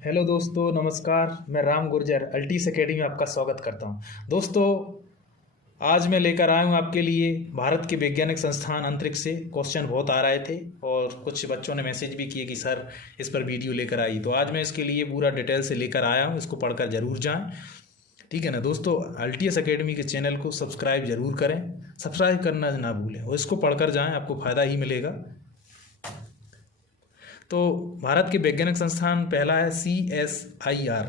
Hello दोस्तों, नमस्कार। मैं राम गुर्जर अल्टीस एकेडमी में आपका स्वागत करता हूं। दोस्तों, आज मैं लेकर आया हूं आपके लिए भारत के वैज्ञानिक संस्थान अंतरिक्ष से क्वेश्चन बहुत आ रहे थे और कुछ बच्चों ने मैसेज भी किए कि सर इस पर वीडियो लेकर आई। तो आज मैं इसके लिए पूरा डिटेल से लेकर आया हूं, इसको पढ़कर ज़रूर जाएं। ठीक है ना दोस्तों, अल्टीएस एकेडमी के चैनल को सब्सक्राइब जरूर करें, सब्सक्राइब करना ना भूलें और इसको पढ़कर जाएँ, आपको फ़ायदा ही मिलेगा। तो भारत के वैज्ञानिक संस्थान पहला है CSIR।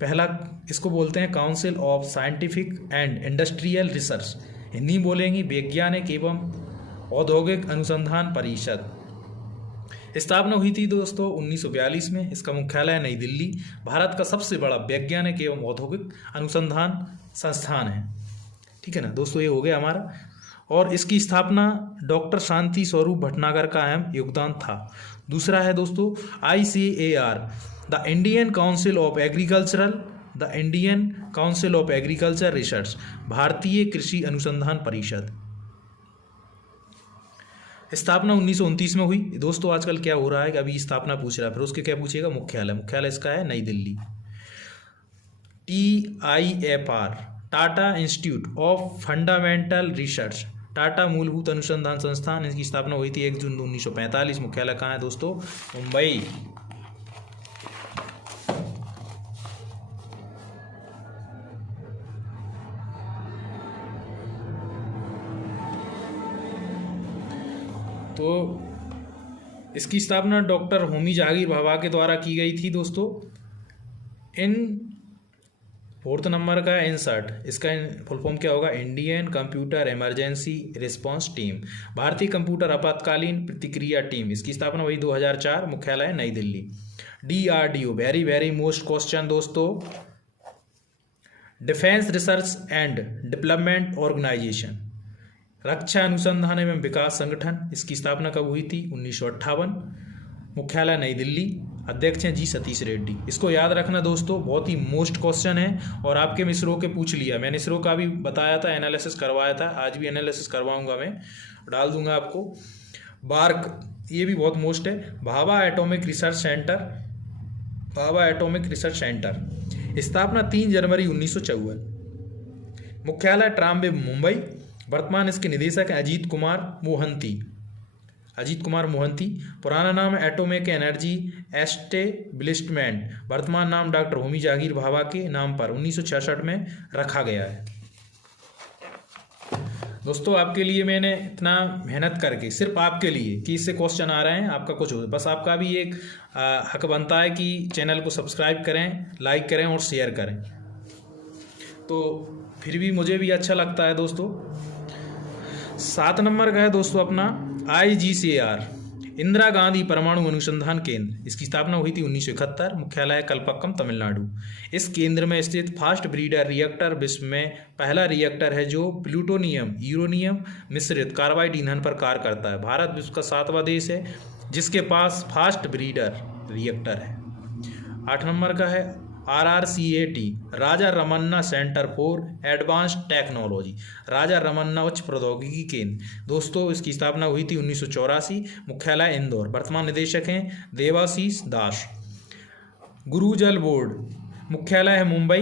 पहला इसको बोलते हैं council of scientific and industrial research, Hindi में बोलेंगे वैज्ञानिक एवं औद्योगिक अनुसंधान परिषद। स्थापना हुई थी दोस्तों 1942 में। इसका मुख्यालय नई दिल्ली। भारत का सबसे बड़ा वैज्ञानिक एवं औद्योगिक अनुसंधान संस्थान है। ठीक है ना दोस्तों, ये हो गया हमारा। और इसकी स्थापना डॉक्टर शांति स्वरूप भटनागर का अहम योगदान था। दूसरा है दोस्तों ICAR, the Indian council of agriculture research, भारतीय कृषि अनुसंधान परिषद। स्थापना 1929 में हुई। दोस्तों आजकल क्या हो रहा है कि अभी स्थापना पूछ रहा है, फिर उसके क्या पूछेगा, मुख्यालय इसका है नई Delhi. TIFR, Tata institute of fundamental research, Tata मूलभूत अनुसंधान संस्थान। इसकी स्थापना हुई थी 1 जून 1945। मुख्यालय कहाँ है दोस्तों, मुंबई। तो इसकी स्थापना डॉक्टर होमी जहांगीर भाभा के द्वारा की गई थी दोस्तों। इन 4th नंबर का इंसर्ट, इसका फुल फॉर्म क्या होगा, Indian computer emergency response team, भारतीय कंप्यूटर आपातकालीन प्रतिक्रिया टीम। इसकी स्थापना हुई 2004। मुख्यालय New Delhi. DRDO, very very most question दोस्तों, defence research and development organisation, रक्षा अनुसंधान एवं विकास संगठन। इसकी स्थापना कब हुई थी, 1958। मुख्यालय नई दिल्ली। अध्यक्ष हैं जी सतीश रेड्डी। इसको याद रखना दोस्तों, बहुत ही मोस्ट क्वेश्चन है और आपके में इसरो के पूछ लिया। मैंने इसरो का भी बताया था, एनालिसिस करवाया था, आज भी एनालिसिस करवाऊंगा, मैं डाल दूंगा आपको। बार्क, ये भी बहुत मोस्ट है, भाभा एटॉमिक रिसर्च सेंटर। स्थापना 3 जनवरी 1954। मुख्यालय ट्राम्बे मुंबई। वर्तमान इसके निदेशक हैं अजीत कुमार मोहंती। पुराना नाम है एटॉमिक एनर्जी एस्टेब्लिशमेंट। वर्तमान नाम डॉक्टर होमी जहांगीर भाभा के नाम पर 1966 में रखा गया है। दोस्तों आपके लिए मैंने इतना मेहनत करके, सिर्फ आपके लिए कि इससे क्वेश्चन आ रहे हैं, आपका कुछ हो, बस आपका भी एक हक बनता है कि चैनल को सब्सक्राइब करें, लाइक करें और शेयर करें। तो फिर भी मुझे भी अच्छा लगता है दोस्तों। 7 नंबर का है दोस्तों अपना IGCAR, इंदिरा गांधी परमाणु अनुसंधान केंद्र। इसकी स्थापना हुई थी 1971। मुख्यालय कलपक्कम, तमिलनाडु। इस केंद्र में स्थित फास्ट ब्रीडर रिएक्टर विश्व में पहला रिएक्टर है जो प्लूटोनियम यूरेनियम मिश्रित कार्बाइड ईंधन पर कार्य करता है। भारत विश्व का 7वां देश है जिसके पास फास्ट ब्रीडर रिएक्टर है। 8 नंबर का है RRCAT, Raja Ramanna centre for advanced technology, Raja Ramanna उच्च प्रौद्योगिकी केंद्र। दोस्तों इसकी स्थापना हुई थी 1984। मुख्यालय इंदौर। वर्तमान निदेशक हैं देवाशीष दास। गुरु जल बोर्ड, मुख्यालय है मुंबई।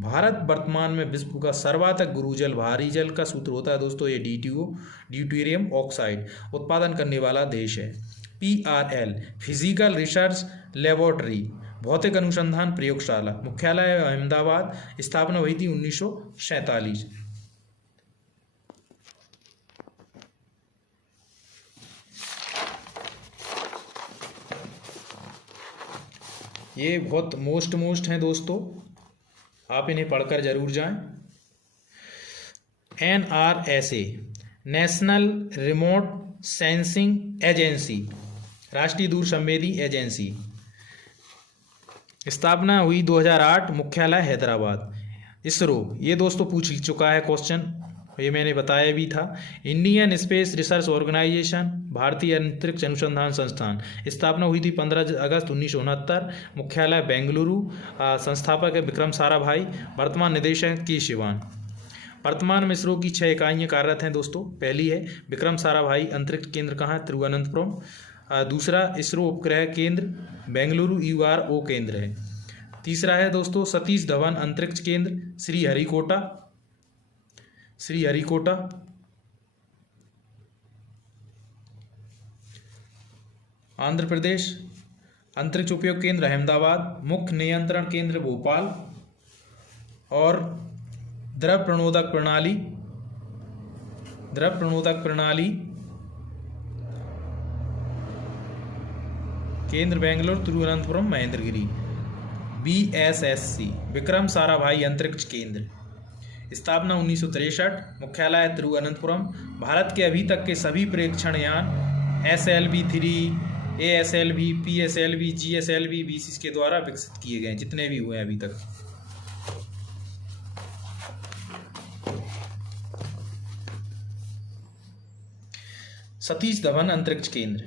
भारत वर्तमान में विश्व का सर्वाधिक गुरु जल भारी जल का सूत्र होता है दोस्तों, ये ड्यूटेरियम ऑक्साइड उत्पादन करने वाला देश है। PRL, फिजिकल रिसर्च लेबोरेटरी, भौतिक अनुसंधान प्रयोगशाला। मुख्यालय अहमदाबाद। स्थापना हुई थी 1947। ये बहुत मोस्ट हैं दोस्तों, आप इन्हें पढ़कर जरूर जाएं। NRSA, national remote sensing agency, राष्ट्रीय दूर संवेदी एजेंसी। स्थापना हुई 2008। मुख्यालय हैदराबाद। इसरो, ये दोस्तों पूछ चुका है क्वेश्चन, ये मैंने बताया भी था। इंडियन स्पेस रिसर्च ऑर्गेनाइजेशन, भारतीय अंतरिक्ष अनुसंधान संस्थान। स्थापना हुई थी 15 अगस्त 1969। मुख्यालय बेंगलुरु। संस्थापक है विक्रम साराभाई। वर्तमान निदेशक के शिवान। वर्तमान में इसरो की 6 इकाइयाँ कार्यरत हैं दोस्तों। पहली है विक्रम साराभाई अंतरिक्ष केंद्र, कहाँ है, तिरुवनंतपुरम। दूसरा इसरो उपग्रह केंद्र बेंगलुरु URO केंद्र है। तीसरा है दोस्तों सतीश धवन अंतरिक्ष केंद्र श्रीहरिकोटा। आंध्र प्रदेश। अंतरिक्ष उपयोग केंद्र अहमदाबाद। मुख्य नियंत्रण केंद्र भोपाल। और द्रव प्रणोदक प्रणाली केंद्र बेंगलुरु तिरुवनंतपुरम महेंद्रगिरी। BSSC विक्रम साराभाई अंतरिक्ष केंद्र। स्थापना 1963। मुख्यालय तिरुवनंतपुरम। भारत के अभी तक के सभी प्रेक्षण यान SLV-3, ASLV, PSLV, GSLV, BC के द्वारा विकसित किए गए जितने भी हुए अभी तक। सतीश धवन अंतरिक्ष केंद्र।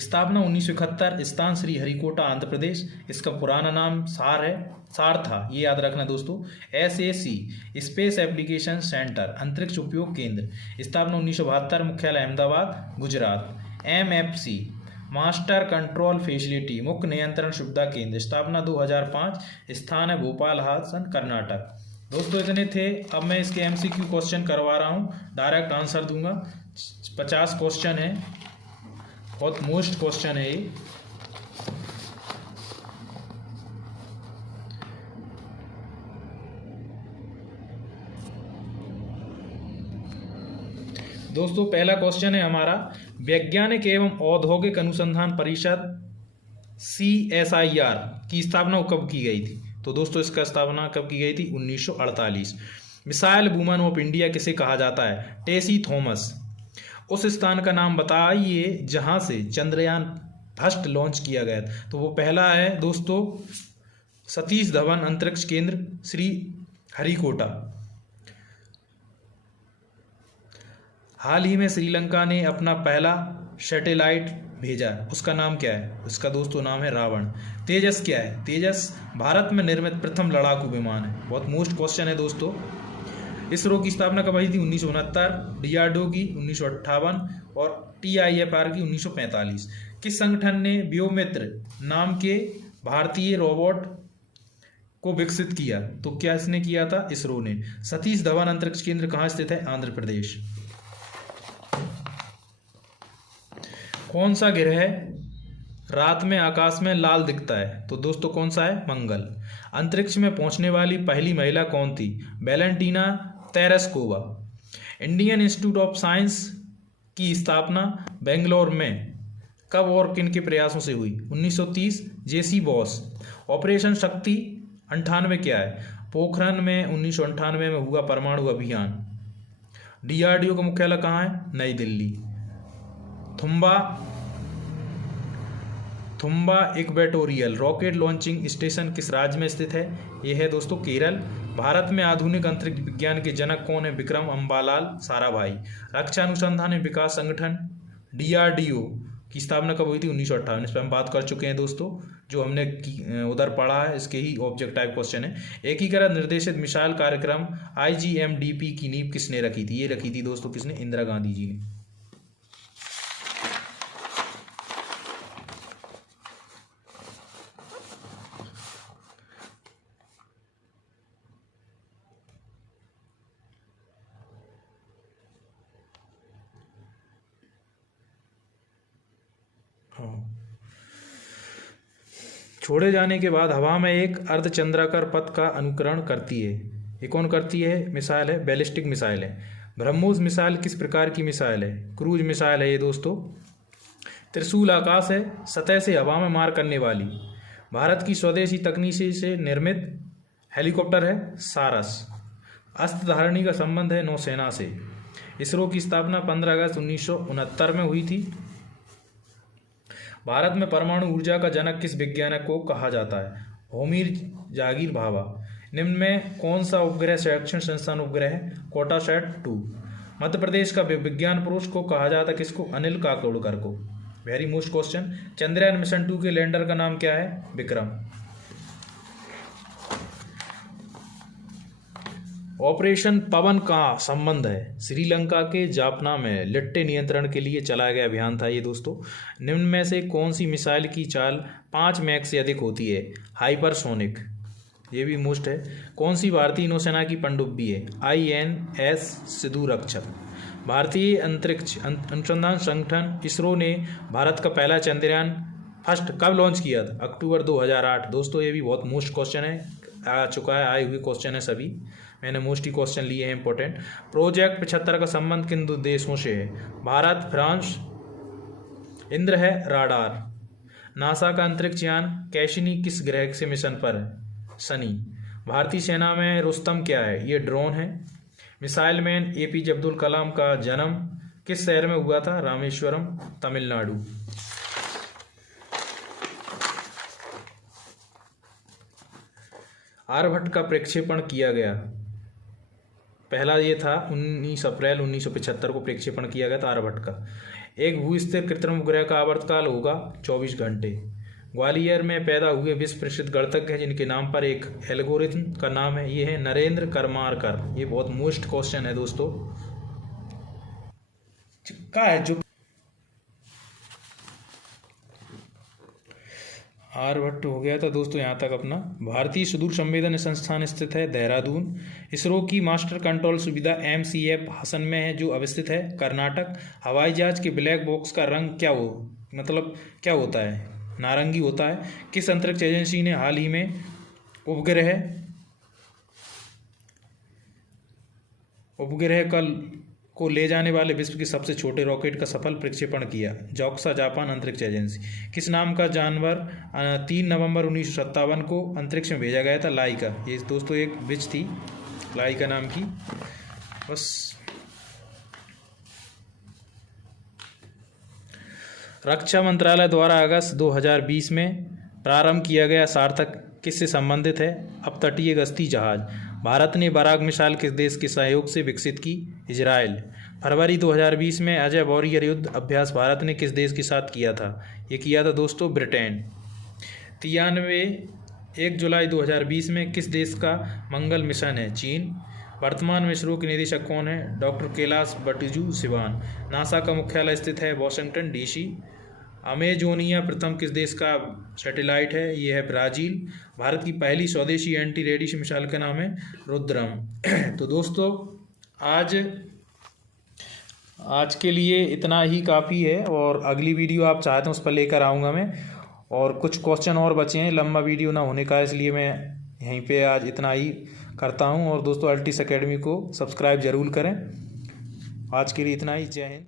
स्थापना 1971। स्थान श्रीहरिकोटा आंध्र प्रदेश। इसका पुराना नाम सार था, ये याद रखना दोस्तों। SAC स्पेस एप्लीकेशन सेंटर अंतरिक्ष उपयोग केंद्र। स्थापना 1972। मुख्यालय Ahmedabad Gujarat. MFC master control facility मुख्य नियंत्रण सुविधा केंद्र। स्थापना 2005। स्थान है भोपाल हासन कर्नाटक। दोस्तों इतने थे। अब मैं इसके MCQ क्वेश्चन करवा रहा हूँ, डायरेक्ट आंसर दूंगा। 50 क्वेश्चन है, बहुत मोस्ट क्वेश्चन है ये। दोस्तों पहला क्वेश्चन है हमारा, वैज्ञानिक एवं औद्योगिक अनुसंधान परिषद CSIR की स्थापना कब की गई थी? तो दोस्तों इसका स्थापना कब की गई थी? 1948। मिसाइल वुमन ऑफ इंडिया किसे कहा जाता है? टेसी थॉमस। उस स्थान का नाम बताइए जहां से चंद्रयान फर्स्ट लॉन्च किया गया। तो वो पहला है दोस्तों सतीश धवन अंतरिक्ष केंद्र श्रीहरिकोटा। हाल ही में श्रीलंका ने अपना पहला सैटेलाइट भेजा, उसका नाम क्या है? उसका दोस्तों नाम है रावण। तेजस क्या है? तेजस भारत में निर्मित प्रथम लड़ाकू विमान है। बहुत मोस्ट क्वेश्चन है दोस्तों। इसरो की स्थापना कब हुई थी? 1969। DRDO की 1958 और TIFR की 1945। किस संगठन ने व्योमित्र नाम के भारतीय रोबोट को विकसित किया? तो क्या इसने किया था? इसरो ने। सतीश धवन अंतरिक्ष केंद्र कहाँ स्थित है? आंध्र प्रदेश। कौन सा ग्रह रात में आकाश में लाल दिखता है? तो दोस्तों कौन सा है? मंगल। अंतरिक्ष में पहुंचने वाली पहली महिला कौन थी? Valentina Tereshkova. Indian institute of science की स्थापना बेंगलोर में कब और किन के प्रयासों से हुई? 1930। JC boss. ऑपरेशन शक्ति 98 क्या है? पोखरण में 1998 में हुआ परमाणु अभियान। DRDO का मुख्यालय कहाँ है? नई Delhi. Thumba equatorial rocket launching station किस राज्य में स्थित है? यह है दोस्तों केरल। भारत में आधुनिक अंतरिक्ष विज्ञान के जनक कौन है? विक्रम अम्बालाल साराभाई। रक्षा अनुसंधान एवं विकास संगठन DRDO की स्थापना कब हुई थी? 1958। इस पर हम बात कर चुके हैं दोस्तों, जो हमने उधर पढ़ा है, इसके ही ऑब्जेक्ट टाइप क्वेश्चन है। एकीकृत निर्देशित मिसाइल कार्यक्रम IGMDP की नींव किसने रखी थी? ये रखी थी दोस्तों किसने? इंदिरा गांधी जी ने। छोड़े जाने के बाद हवा में एक अर्धचंद्राकार पथ का अनुकरण करती है। ये कौन करती है? मिसाइल है, बैलिस्टिक मिसाइल है। ब्रह्मोस मिसाइल किस प्रकार की मिसाइल है? क्रूज मिसाइल है ये दोस्तों। त्रिशूल आकाश है, सतह से हवा में मार करने वाली। भारत की स्वदेशी तकनीक से निर्मित हेलीकॉप्टर है सारस। अस्त्र धारणी का संबंध है नौसेना से। इसरो की स्थापना 15 अगस्त 1969 में हुई थी। भारत में परमाणु ऊर्जा का जनक किस वैज्ञानिक को कहा जाता है? होमी जागीर भाभा। निम्न में कौन सा उपग्रह संरक्षण संस्थान उपग्रह है? कोटासैट 2। मध्य प्रदेश का विज्ञान पुरुष को कहा जाता है किसको? अनिल काकोडकर को। Very most question. Chandrayaan mission 2 के लैंडर का नाम क्या है? विक्रम। ऑपरेशन पवन का संबंध है श्रीलंका के जाफना में लिट्टे नियंत्रण के लिए चलाया गया अभियान था ये दोस्तों। निम्न में से कौन सी मिसाइल की चाल 5 मैक से अधिक होती है? हाइपरसोनिक। ये भी मोस्ट है। कौन सी भारतीय नौसेना की पनडुब्बी है? INS सिंधु रक्षक। भारतीय अंतरिक्ष अनुसंधान संगठन इसरो ने भारत का पहला चंद्रयान फर्स्ट कब लॉन्च किया था? अक्टूबर 2008। दोस्तों ये भी बहुत मोस्ट क्वेश्चन है, आ चुका है, आए हुए क्वेश्चन है सभी, मैंने मोस्ट ही क्वेश्चन लिए हैं इंपॉर्टेंट। प्रोजेक्ट 75 का संबंध किन 2 देशों से है? भारत फ्रांस। इंद्र है राडार। नासा का अंतरिक्ष यान कैशिनी किस ग्रह से मिशन पर है? शनि। भारतीय सेना में रुस्तम क्या है? ये ड्रोन है। Missile man APJ Abdul Kalam का जन्म किस शहर में हुआ था? रामेश्वरम, तमिलनाडु। आर्यभट्ट का प्रक्षेपण किया गया, पहला ये था 19 अप्रैल 1975 को प्रक्षेपण किया गया था आर्यभट्ट का। एक भूस्थिर कृत्रिम उपग्रह का आवर्तकाल होगा 24 घंटे। ग्वालियर में पैदा हुए विश्व प्रसिद्ध गणितज्ञ हैं जिनके नाम पर एक एल्गोरिथम का नाम है, ये है नरेंद्र करमारकर। ये बहुत मोस्ट क्वेश्चन है दोस्तों। क्या है जो आर्यभट्ट हो गया था दोस्तों यहाँ तक अपना। भारतीय सुदूर संवेदन संस्थान स्थित है देहरादून। इसरो की मास्टर कंट्रोल सुविधा MCF हासन में है जो अवस्थित है कर्नाटक। हवाई जहाज के ब्लैक बॉक्स का रंग क्या होता है? नारंगी होता है। किस अंतरिक्ष एजेंसी ने हाल ही में उपग्रह को ले जाने वाले विश्व के सबसे छोटे रॉकेट का सफल प्रक्षेपण किया? जॉक्सा जापान अंतरिक्ष एजेंसी। किस नाम का जानवर 3 नवंबर 1957 को अंतरिक्ष में भेजा गया था? लाइका। ये दोस्तों एक विच थी लाइका नाम की। बस रक्षा मंत्रालय द्वारा अगस्त 2020 में प्रारंभ किया गया सार्थक किससे संबंधित है? अपतटीय गश्ती जहाज। भारत ने बराक मिसाइल किस देश के सहयोग से विकसित की? इजराइल। फरवरी 2020 में अजय वॉरियर युद्ध अभ्यास भारत ने किस देश के साथ किया था? ये किया था दोस्तों ब्रिटेन। 1 जुलाई 2020 में किस देश का मंगल मिशन है? चीन। वर्तमान में इसरो के निदेशक कौन है? डॉक्टर कैलाश बटुजू सिवान। नासा का मुख्यालय स्थित है वॉशिंगटन DC। अमेजोनिया प्रथम किस देश का सैटेलाइट है? ये है ब्राज़ील। भारत की पहली स्वदेशी एंटी रेडिएशन मिसाइल का नाम है रुद्रम। तो दोस्तों आज के लिए इतना ही काफ़ी है, और अगली वीडियो आप चाहते हैं उस पर लेकर आऊँगा मैं। और कुछ क्वेश्चन और बचे हैं, लंबा वीडियो ना होने का, इसलिए मैं यहीं पे आज इतना ही करता हूँ। और दोस्तों अल्टीस अकेडमी को सब्सक्राइब ज़रूर करें। आज के लिए इतना ही। जय हिंद।